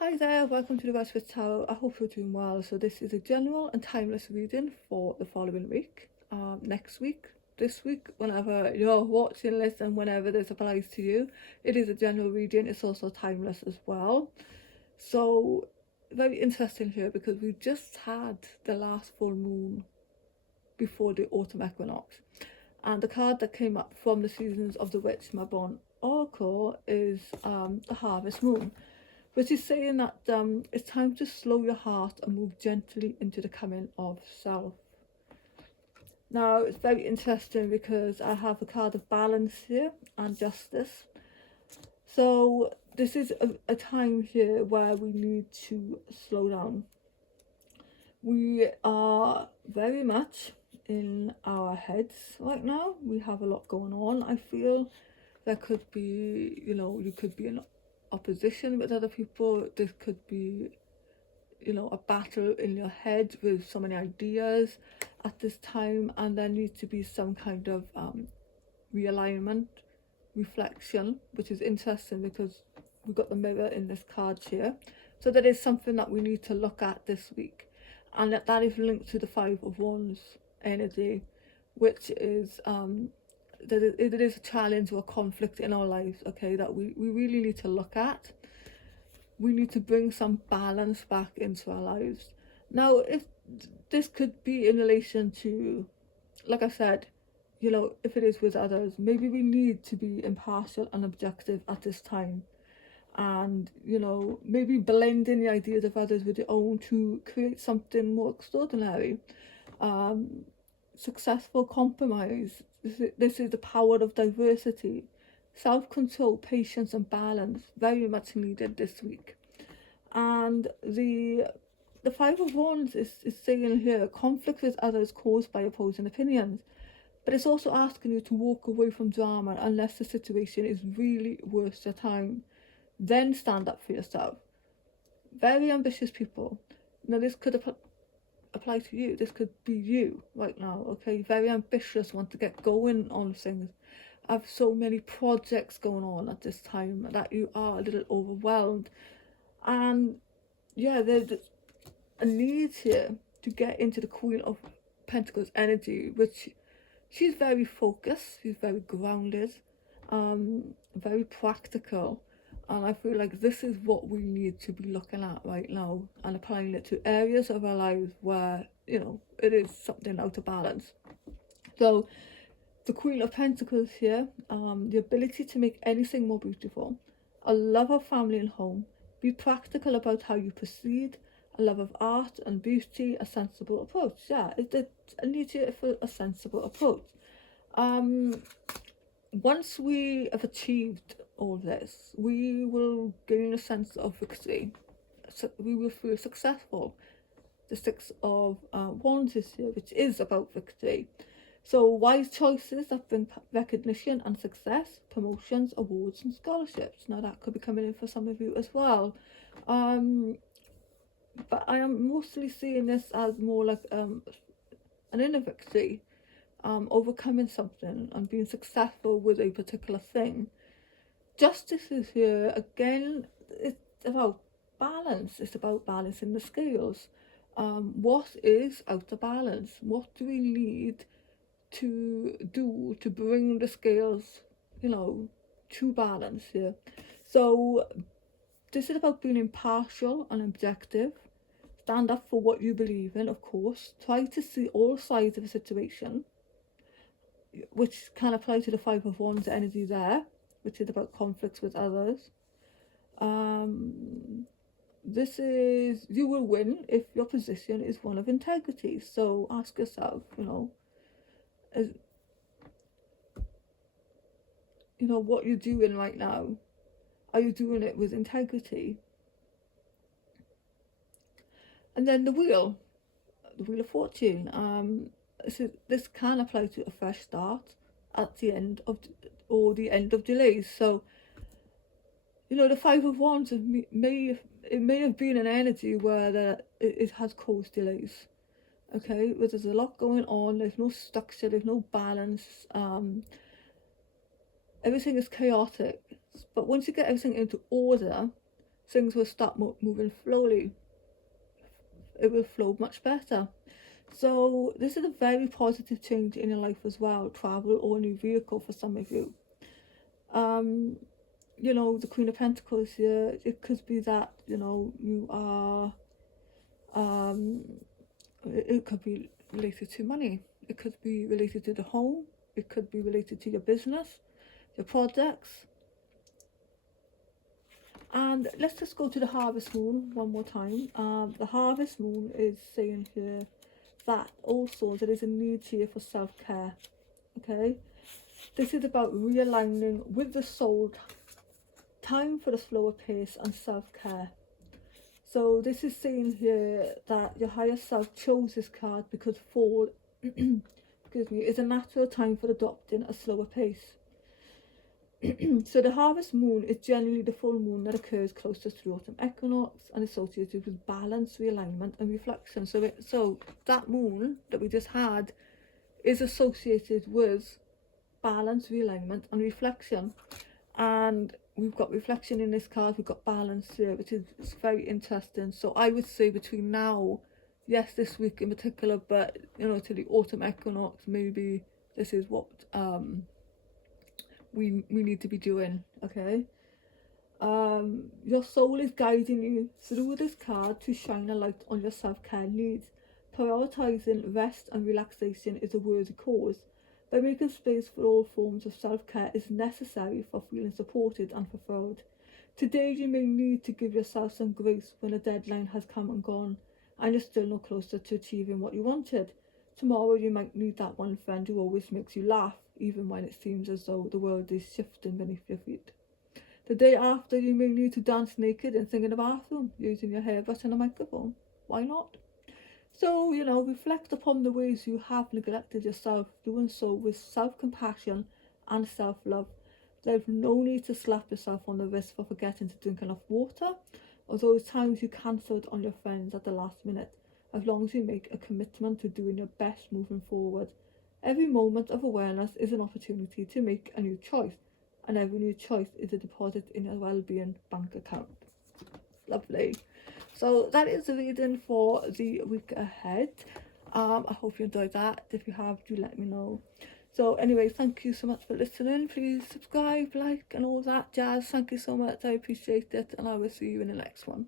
Hi there, welcome to the Westwood Tower. I hope you're doing well. So this is a general and timeless reading for the following week, next week, this week, whenever you're watching this and whenever this applies to you. It is a general reading, it's also timeless as well. So very interesting here because we just had the last full moon before the autumn equinox. And the card that came up from the Seasons of the Witch Mabon Oracle is the Harvest Moon, which is saying that it's time to slow your heart and move gently into the coming of self. Now, it's very interesting because I have a card of balance here and justice. So this is a time here where we need to slow down. We are very much in our heads right now. We have a lot going on. I feel there could be, you could be in opposition with other people. This could be, a battle in your head with so many ideas at this time, and there needs to be some kind of realignment, reflection, which is interesting because we've got the mirror in this card here. So that is something that we need to look at this week, and that is linked to the Five of Wands energy, which is that it is a challenge or a conflict in our lives, okay, that we really need to look at. We need to bring some balance back into our lives. Now, if this could be in relation to, like I said, if it is with others, maybe we need to be impartial and objective at this time. And, maybe blending the ideas of others with your own to create something more extraordinary. Successful compromise. This is the power of diversity. Self-control, patience and balance, very much needed this week. And the Five of Wands is saying here, conflict with others caused by opposing opinions. But it's also asking you to walk away from drama unless the situation is really worth your time. Then stand up for yourself. Very ambitious people. Now this could apply to you. This could be you right now, okay? Very ambitious, want to get going on things. Have so many projects going on at this time that you are a little overwhelmed. And yeah, there's a need here to get into the Queen of Pentacles energy, which she's very focused, she's very grounded, very practical. And I feel like this is what we need to be looking at right now and applying it to areas of our lives where, it is something out of balance. So the Queen of Pentacles here, the ability to make anything more beautiful, a love of family and home, be practical about how you proceed, a love of art and beauty, a sensible approach. Yeah, it's a need for a sensible approach. Once we have achieved all this, we will gain a sense of victory. So we will feel successful. The Six of Wands is here, which is about victory. So wise choices that bring recognition and success, promotions, awards and scholarships. Now that could be coming in for some of you as well. But I am mostly seeing this as more like an inner victory, overcoming something and being successful with a particular thing. Justice is here again. It's about balance. It's about balancing the scales. What is out of balance? What do we need to do to bring the scales, to balance here? So this is about being impartial and objective. Stand up for what you believe in, of course. Try to see all sides of a situation, which can apply to the Five of Wands energy there, which is about conflicts with others. This is, you will win if your position is one of integrity. So ask yourself, what you're doing right now, are you doing it with integrity? And then the Wheel of Fortune. This can apply to a fresh start at the end of, or the end of delays. So, the Five of Wands may have been an energy where it has caused delays. Okay, where there's a lot going on, there's no structure, there's no balance, everything is chaotic. But once you get everything into order, things will start moving slowly. It will flow much better. So this is a very positive change in your life as well, travel or new vehicle for some of you. Um, you know, the Queen of Pentacles here, it could be that, you know, you are, um, it could be related to money. It could be related to the home. It could be related to your business, your projects. And let's just go to the harvest moon one more time. The harvest moon is saying here that also there is a need here for self-care. Okay, this is about realigning with the soul, time for the slower pace and self-care. So this is saying here that your higher self chose this card because fall excuse me, is a natural time for adopting a slower pace. So the harvest moon is generally the full moon that occurs closest to the autumn equinox and associated with balance, realignment and reflection. So that moon that we just had is associated with balance, realignment and reflection. And we've got reflection in this card, we've got balance here, which is very interesting. So I would say between now, yes, this week in particular, but you know, to the autumn equinox, maybe this is what we need to be doing. Okay, your soul is guiding you through this card to shine a light on your self-care needs. Prioritizing rest and relaxation is a worthy cause. By making space for all forms of self-care is necessary for feeling supported and fulfilled. Today you may need to give yourself some grace when a deadline has come and gone and you're still no closer to achieving what you wanted. Tomorrow you might need that one friend who always makes you laugh, even when it seems as though the world is shifting beneath your feet. The day after you may need to dance naked and sing in the bathroom using your hairbrush and a microphone. Why not? So, you know, reflect upon the ways you have neglected yourself, doing so with self-compassion and self-love. There's no need to slap yourself on the wrist for forgetting to drink enough water, or those times you cancelled on your friends at the last minute, as long as you make a commitment to doing your best moving forward. Every moment of awareness is an opportunity to make a new choice, and every new choice is a deposit in your well-being bank account. Lovely. So that is the reading for the week ahead. I hope you enjoyed that. If you have, do let me know. So anyway, thank you so much for listening. Please subscribe, like and all that jazz. Thank you so much. I appreciate it, and I will see you in the next one.